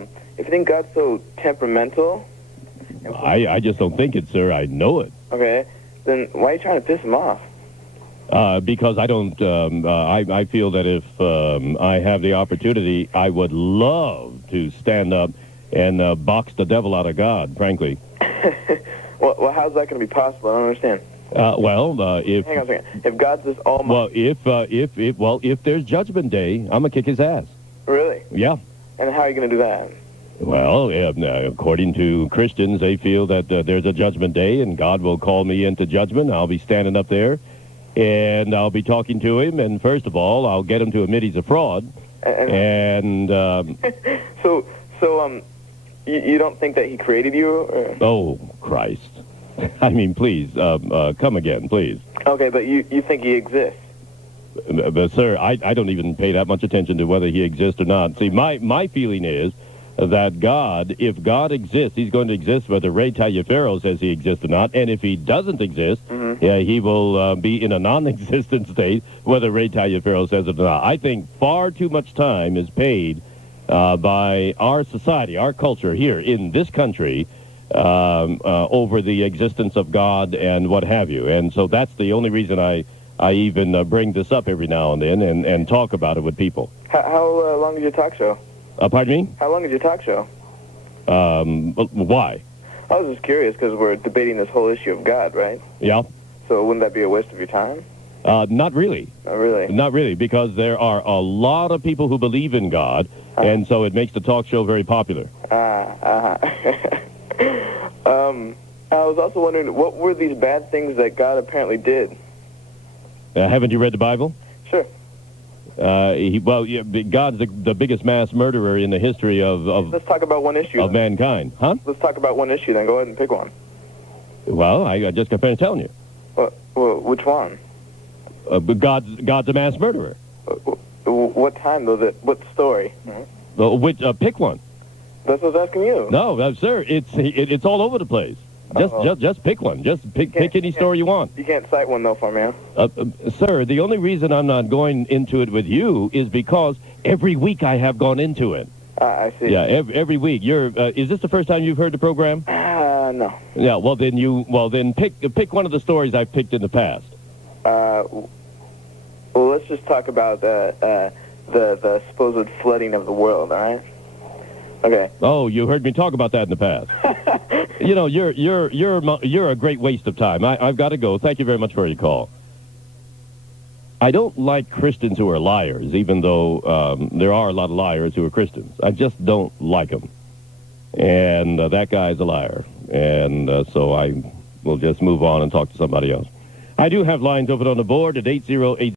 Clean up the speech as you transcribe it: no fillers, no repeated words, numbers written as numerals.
If you think God's so temperamental... I just don't think it, sir. I know it. Okay, then why are you trying to piss him off? Because I don't, I feel that if I have the opportunity, I would love to stand up and box the devil out of God, frankly. Well, how's that going to be possible? I don't understand. If... Hang on a second. If God's this almighty... If there's Judgment Day, I'm going to kick his ass. Really? Yeah. And how are you going to do that? Well, according to Christians, they feel that there's a Judgment Day and God will call me into judgment. I'll be standing up there and I'll be talking to him. And first of all, I'll get him to admit he's a fraud. So, you don't think that he created you? Or? Oh, Christ. I mean, please, come again, please. Okay, but you think he exists? But, sir, I don't even pay that much attention to whether he exists or not. See, my feeling is that God, if God exists, he's going to exist whether Ray Taliaferro says he exists or not. And if he doesn't exist, he will be in a non-existent state whether Ray Taliaferro says it or not. I think far too much time is paid by our society, our culture here in this country, over the existence of God and what have you. And so that's the only reason I even bring this up every now and then and talk about it with people. How long is your talk show? Pardon me? How long is your talk show? Why? I was just curious because we're debating this whole issue of God, right? Yeah. So wouldn't that be a waste of your time? Not really. Not really? Not really, because there are a lot of people who believe in God, and so it makes the talk show very popular. I was also wondering, what were these bad things that God apparently did? Haven't you read the Bible? Sure. God's the biggest mass murderer in the history of Let's talk about one issue. Of mankind. Huh? Let's talk about one issue, then. Go ahead and pick one. Well, I just got finished telling you. Well, which one? God's a mass murderer. What time, though? What story? Pick one. That's what I was asking you. No, sir, it's all over the place. Just pick one. Just pick any story you want. You can't cite one, though, for me, huh? Sir, the only reason I'm not going into it with you is because every week I have gone into it. I see. Yeah, every week. Is this the first time you've heard the program? No. Yeah, well then pick one of the stories I've picked in the past. Well, let's just talk about the supposed flooding of the world, all right? Okay. Oh, you heard me talk about that in the past. You know, you're a great waste of time. I've got to go. Thank you very much for your call. I don't like Christians who are liars, even though there are a lot of liars who are Christians. I just don't like them. And that guy's a liar. And so I will just move on and talk to somebody else. I do have lines open on the board at 808.